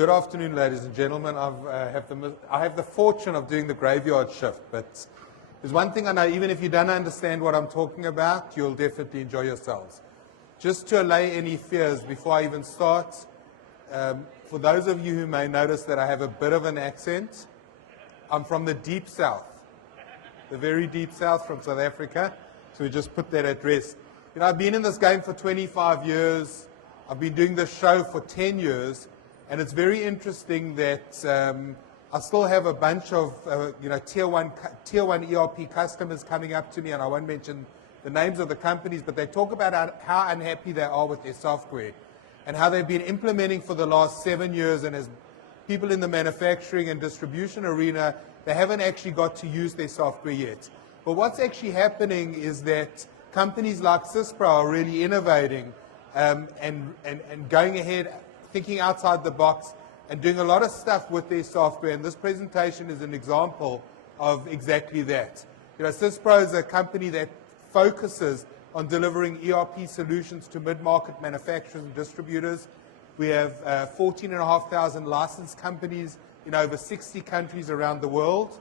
Good afternoon, ladies and gentlemen. I have the fortune of doing the graveyard shift, but there's one thing I know, even if you don't understand what I'm talking about, you'll definitely enjoy yourselves. Just to allay any fears before I even start, for those of you who may notice that I have a bit of an accent, I'm from the deep south, the very deep south from South Africa, so we just put that at rest. You know, I've been in this game for 25 years. I've been doing this show for 10 years, and it's very interesting that I still have a bunch of tier one ERP customers coming up to me, and I won't mention the names of the companies, but they talk about how unhappy they are with their software and how they've been implementing for the last 7 years, and as people in the manufacturing and distribution arena, they haven't actually got to use their software yet. But what's actually happening is that companies like SYSPRO are really innovating and going ahead, thinking outside the box, and doing a lot of stuff with their software. And this presentation is an example of exactly that. You know, SYSPRO is a company that focuses on delivering ERP solutions to mid-market manufacturers and distributors. We have 14,500 licensed companies in over 60 countries around the world.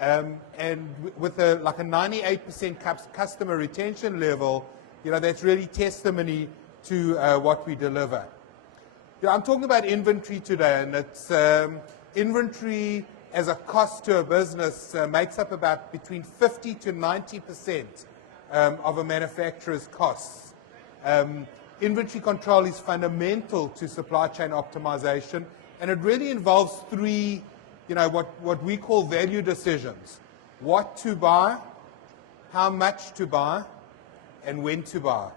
And with like a 98% customer retention level, you know, that's really testimony to what we deliver. You know, I'm talking about inventory today, and it's inventory as a cost to a business makes up about between 50 to 90% of a manufacturer's costs. Inventory control is fundamental to supply chain optimization, and it really involves three, what we call value decisions: what to buy, how much to buy, and when to buy.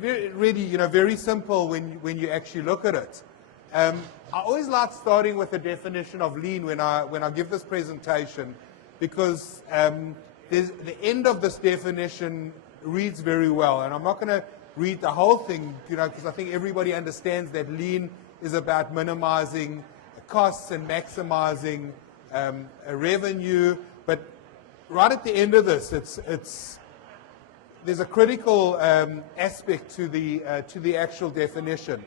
Really, very simple when you actually look at it. I always like starting with a definition of lean when I give this presentation, because the end of this definition reads very well, and I'm not going to read the whole thing, because I think everybody understands that lean is about minimizing costs and maximizing revenue. But right at the end of this, there's a critical aspect to the actual definition,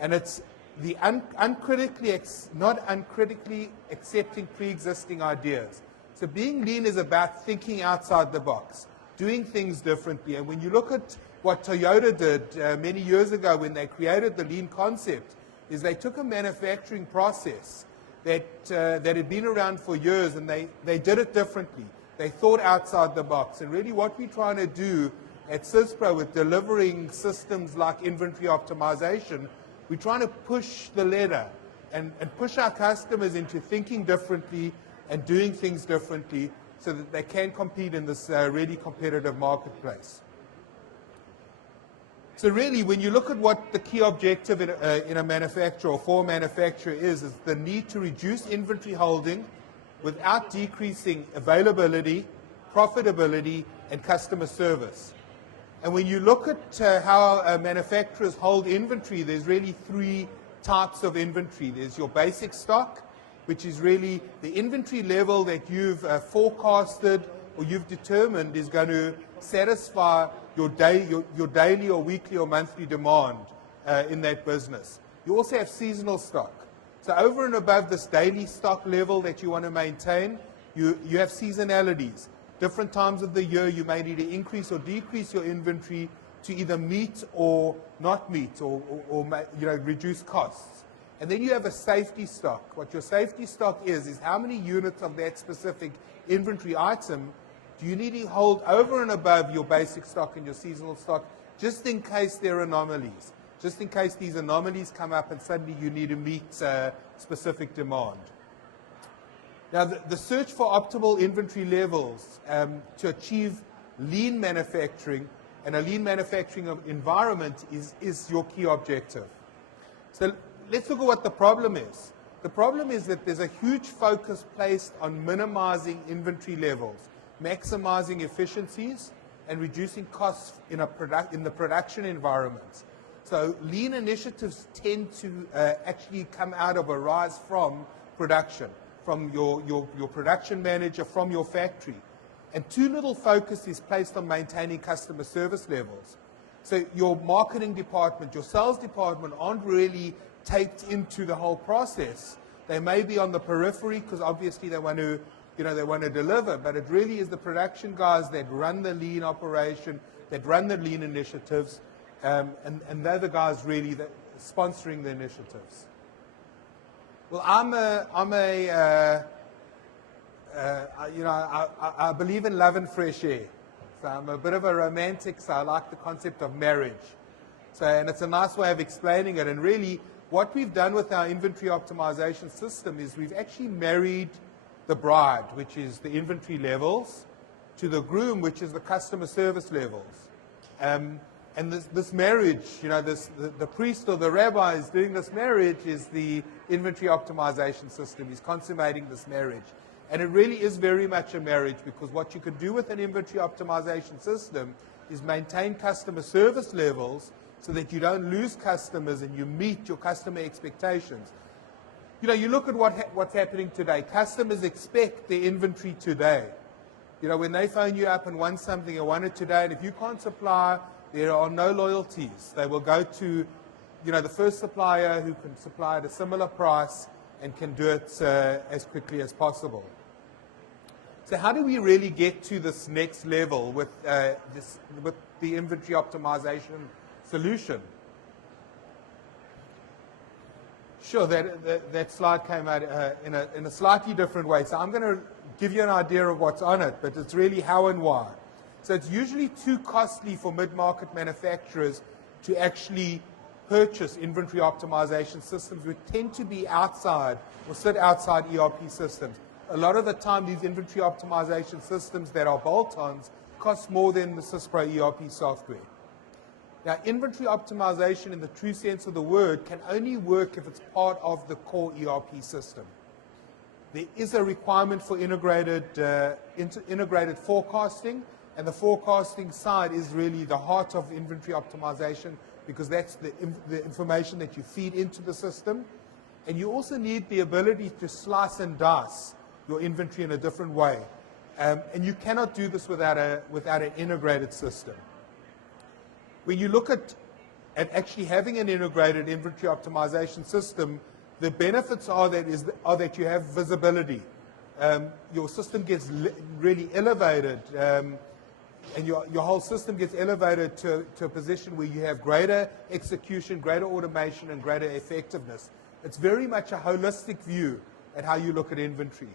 and it's the not uncritically accepting pre-existing ideas. So being lean is about thinking outside the box, doing things differently. And when you look at what Toyota did many years ago when they created the lean concept, is they took a manufacturing process that had been around for years, and they did it differently. They thought outside the box. And really what we're trying to do at SYSPRO with delivering systems like inventory optimization, we're trying to push the ladder and push our customers into thinking differently and doing things differently so that they can compete in this really competitive marketplace. So really, when you look at what the key objective in a manufacturer or for a manufacturer is the need to reduce inventory holding without decreasing availability, profitability, and customer service. And when you look at how manufacturers hold inventory, there's really three types of inventory. There's your basic stock, which is really the inventory level that you've forecasted or you've determined is going to satisfy your daily or weekly or monthly demand in that business. You also have seasonal stock. So over and above this daily stock level that you want to maintain, you have seasonalities. Different times of the year, you may need to increase or decrease your inventory to either meet or not meet or reduce costs. And then you have a safety stock. What your safety stock is how many units of that specific inventory item do you need to hold over and above your basic stock and your seasonal stock, just in case there are anomalies, just in case these anomalies come up and suddenly you need to meet specific demand. Now, the search for optimal inventory levels to achieve lean manufacturing and a lean manufacturing environment is your key objective. So let's look at what the problem is. The problem is that there's a huge focus placed on minimizing inventory levels, maximizing efficiencies, and reducing costs in the production environment. So lean initiatives tend to actually come out of a rise from production, from your production manager, from your factory. And too little focus is placed on maintaining customer service levels. So your marketing department, your sales department aren't really taped into the whole process. They may be on the periphery because obviously they want to, they want to deliver, but it really is the production guys that run the lean operation, that run the lean initiatives, and they're the guys really that sponsoring the initiatives. Well, I believe in love and fresh air. So I'm a bit of a romantic, so I like the concept of marriage. So, and it's a nice way of explaining it. And really, what we've done with our inventory optimization system is we've actually married the bride, which is the inventory levels, to the groom, which is the customer service levels. And this marriage, the priest or the rabbi is doing this marriage is the inventory optimization system. He's consummating this marriage. And it really is very much a marriage, because what you can do with an inventory optimization system is maintain customer service levels so that you don't lose customers and you meet your customer expectations. You look at what's happening today. Customers expect their inventory today. When they phone you up and want something, they want it today, and if you can't supply, there are no loyalties. They will go to, the first supplier who can supply at a similar price and can do it as quickly as possible. So how do we really get to this next level with the inventory optimization solution? Sure, that slide came out in a slightly different way. So I'm going to give you an idea of what's on it, but it's really how and why. So it's usually too costly for mid-market manufacturers to actually purchase inventory optimization systems, which tend to be outside or sit outside ERP systems. A lot of the time, these inventory optimization systems that are bolt-ons cost more than the SYSPRO ERP software. Now, inventory optimization in the true sense of the word can only work if it's part of the core ERP system. There is a requirement for integrated forecasting, and the forecasting side is really the heart of inventory optimization, because that's the information that you feed into the system. And you also need the ability to slice and dice your inventory in a different way. And you cannot do this without an integrated system. When you look at actually having an integrated inventory optimization system, the benefits are that you have visibility. Your system gets really elevated, and your whole system gets elevated to a position where you have greater execution, greater automation, and greater effectiveness. It's very much a holistic view at how you look at inventory.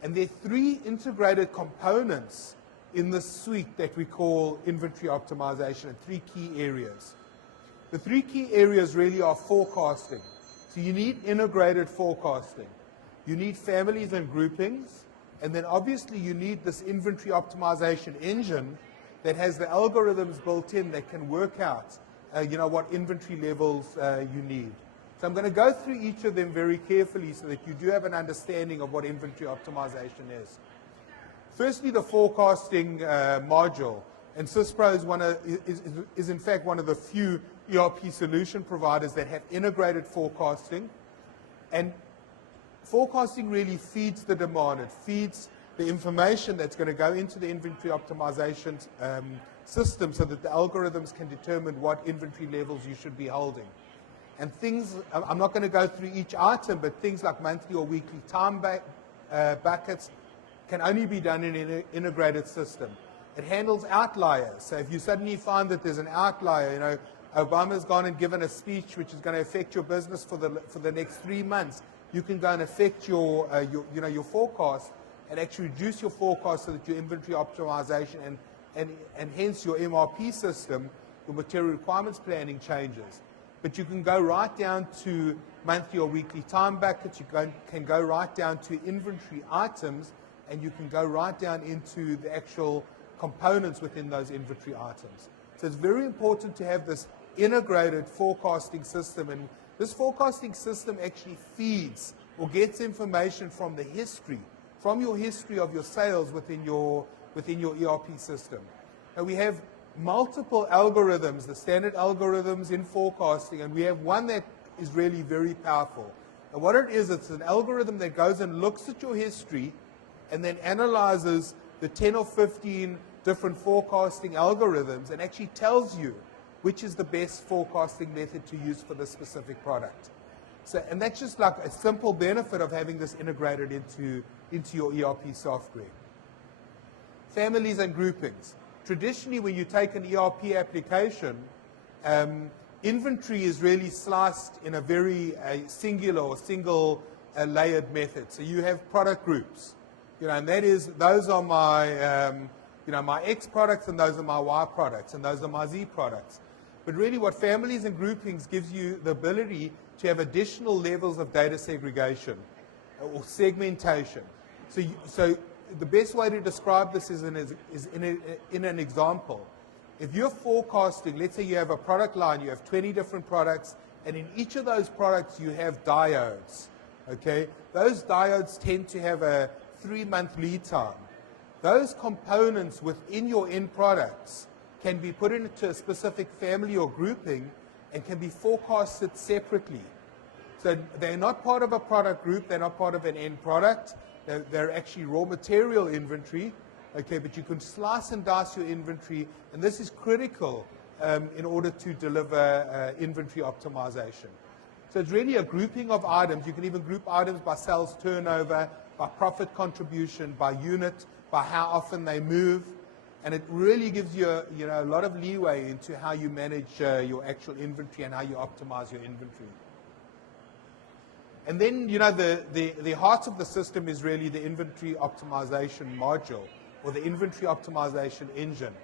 And there are three integrated components in the suite that we call inventory optimization, in three key areas. The three key areas really are forecasting. So you need integrated forecasting. You need families and groupings. And then obviously you need this inventory optimization engine that has the algorithms built in that can work out what inventory levels you need. So I'm going to go through each of them very carefully so that you do have an understanding of what inventory optimization is. Firstly, the forecasting module. And SYSPRO is in fact one of the few ERP solution providers that have integrated forecasting. And forecasting really feeds the demand. It feeds the information that's going to go into the inventory optimization system so that the algorithms can determine what inventory levels you should be holding. And things, I'm not going to go through each item, but things like monthly or weekly time buckets can only be done in an integrated system. It handles outliers. So if you suddenly find that there's an outlier, Obama's gone and given a speech which is going to affect your business for the next 3 months, you can go and affect your forecast and actually reduce your forecast so that your inventory optimization and hence your MRP system, your material requirements planning changes. But you can go right down to monthly or weekly time buckets. You can go right down to inventory items, and you can go right down into the actual components within those inventory items. So it's very important to have this integrated forecasting system, and this forecasting system actually feeds or gets information from the history, from your history of your sales within your ERP system. Now we have multiple algorithms, the standard algorithms in forecasting, and we have one that is really very powerful. And what it is, it's an algorithm that goes and looks at your history and then analyzes the 10 or 15 different forecasting algorithms and actually tells you which is the best forecasting method to use for this specific product. So, and that's just like a simple benefit of having this integrated into your ERP software. Families and groupings. Traditionally, when you take an ERP application, inventory is really sliced in a very singular or single layered method. So you have product groups, and those are my, my X products, and those are my Y products, and those are my Z products. But really, what families and groupings gives you the ability to have additional levels of data segregation or segmentation. So the best way to describe this is in an example. If you're forecasting, let's say you have a product line, you have 20 different products, and in each of those products you have diodes, okay? Those diodes tend to have a 3-month lead time. Those components within your end products can be put into a specific family or grouping and can be forecasted separately. So they're not part of a product group, they're not part of an end product, they're actually raw material inventory, okay, but you can slice and dice your inventory, and this is critical in order to deliver inventory optimization. So it's really a grouping of items. You can even group items by sales turnover, by profit contribution, by unit, by how often they move, and it really gives you a lot of leeway into how you manage your actual inventory and how you optimize your inventory. And then, the heart of the system is really the inventory optimization module, or the inventory optimization engine.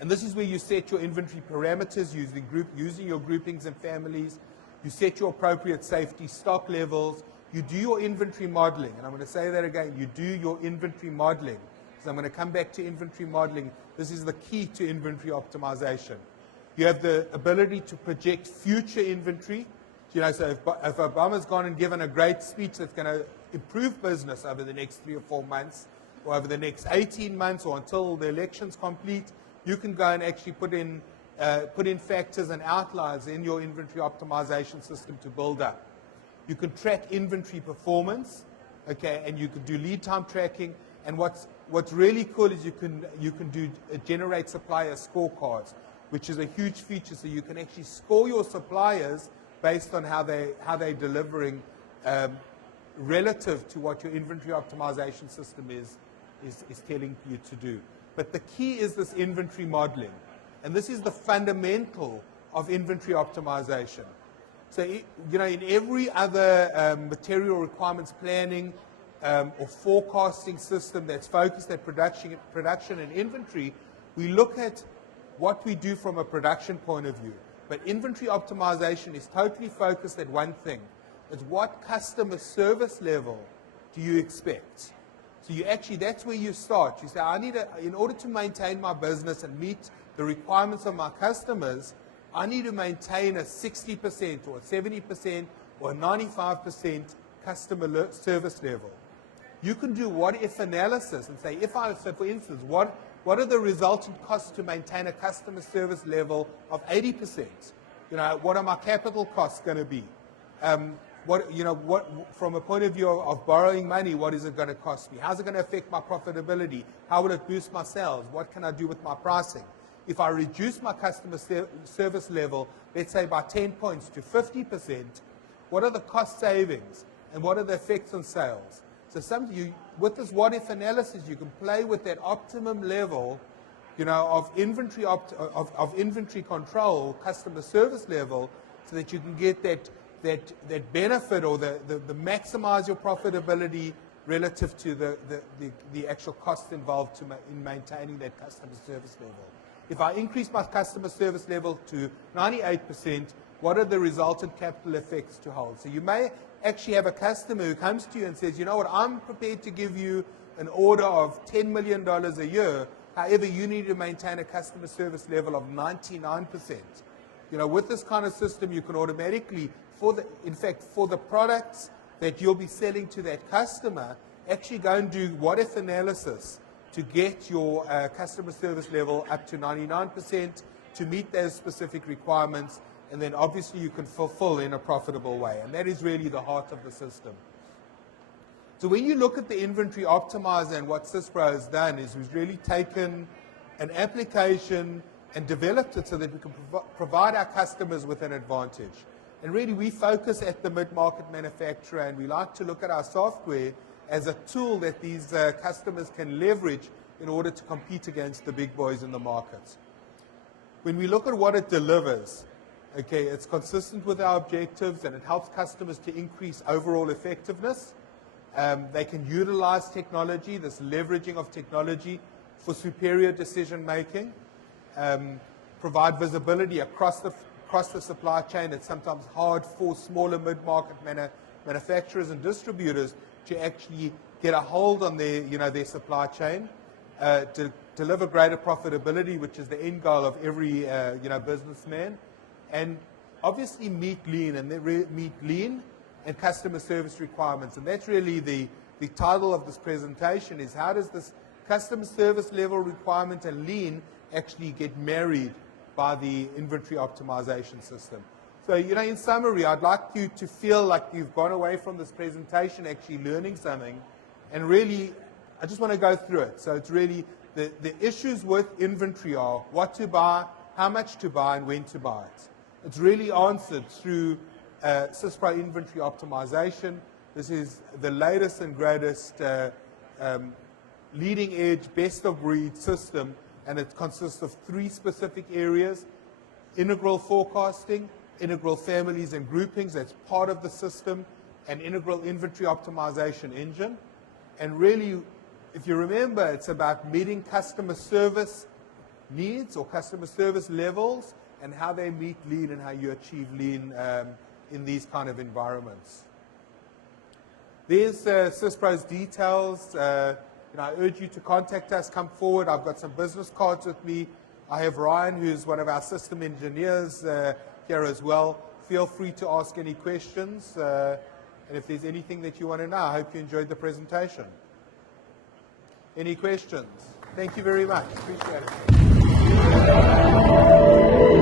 And this is where you set your inventory parameters using your groupings and families. You set your appropriate safety stock levels. You do your inventory modeling. And I'm going to say that again. You do your inventory modeling. So I'm going to come back to inventory modeling. This is the key to inventory optimization. You have the ability to project future inventory. So if Obama's gone and given a great speech that's going to improve business over the next 3 or 4 months, or over the next 18 months, or until the election's complete, you can go and actually put in factors and outliers in your inventory optimization system to build up. You can track inventory performance, okay, and you can do lead time tracking. And what's really cool is you can do generate supplier scorecards, which is a huge feature. So you can actually score your suppliers based on how they're delivering relative to what your inventory optimization system is telling you to do. But the key is this inventory modeling. And this is the fundamental of inventory optimization. So, in every other material requirements planning or forecasting system that's focused at production and inventory, we look at what we do from a production point of view. But inventory optimization is totally focused at one thing. It's what customer service level do you expect? So that's where you start. You say, in order to maintain my business and meet the requirements of my customers, I need to maintain a 60% or a 70% or a 95% customer service level. You can do what-if analysis and say, so for instance, what are the resultant costs to maintain a customer service level of 80%? What are my capital costs going to be? From a point of view of borrowing money, what is it going to cost me? How's it going to affect my profitability? How will it boost my sales? What can I do with my pricing? If I reduce my customer service level, let's say by 10 points to 50%, what are the cost savings? And what are the effects on sales? So with this what-if analysis, you can play with that optimum level, of inventory of inventory control, customer service level, so that you can get that benefit or the maximize your profitability relative to the actual cost involved in maintaining that customer service level. If I increase my customer service level to 98%, what are the resultant capital effects to hold? So you may actually have a customer who comes to you and says, I'm prepared to give you an order of $10 million a year. However, you need to maintain a customer service level of 99%. With this kind of system, you can automatically, for the products that you'll be selling to that customer, actually go and do what-if analysis to get your customer service level up to 99% to meet those specific requirements, and then obviously you can fulfill in a profitable way. And that is really the heart of the system. So when you look at the inventory optimizer, and what SYSPRO has done is we've really taken an application and developed it so that we can provide our customers with an advantage. And really, we focus at the mid-market manufacturer, and we like to look at our software as a tool that these customers can leverage in order to compete against the big boys in the market. When we look at what it delivers, okay, it's consistent with our objectives, and it helps customers to increase overall effectiveness. They can utilize technology, this leveraging of technology, for superior decision making, provide visibility across the supply chain. It's sometimes hard for smaller mid-market manufacturers and distributors to actually get a hold on their supply chain, to deliver greater profitability, which is the end goal of every businessman, and obviously meet lean and customer service requirements. And that's really the title of this presentation, is how does this customer service level requirement and lean actually get married by the inventory optimization system. So, in summary, I'd like you to feel like you've gone away from this presentation actually learning something, and really, I just want to go through it. So it's really the issues with inventory are what to buy, how much to buy, and when to buy it. It's really answered through SYSPRO Inventory Optimization. This is the latest and greatest leading edge, best of breed system, and it consists of 3 specific areas: integral forecasting, integral families and groupings, that's part of the system, and integral inventory optimization engine. And really, if you remember, it's about meeting customer service needs or customer service levels, and how they meet lean and how you achieve lean in these kind of environments. There's SYSPRO's details. I urge you to contact us, come forward. I've got some business cards with me. I have Ryan, who's one of our system engineers here as well. Feel free to ask any questions. And if there's anything that you want to know, I hope you enjoyed the presentation. Any questions? Thank you very much. Appreciate it.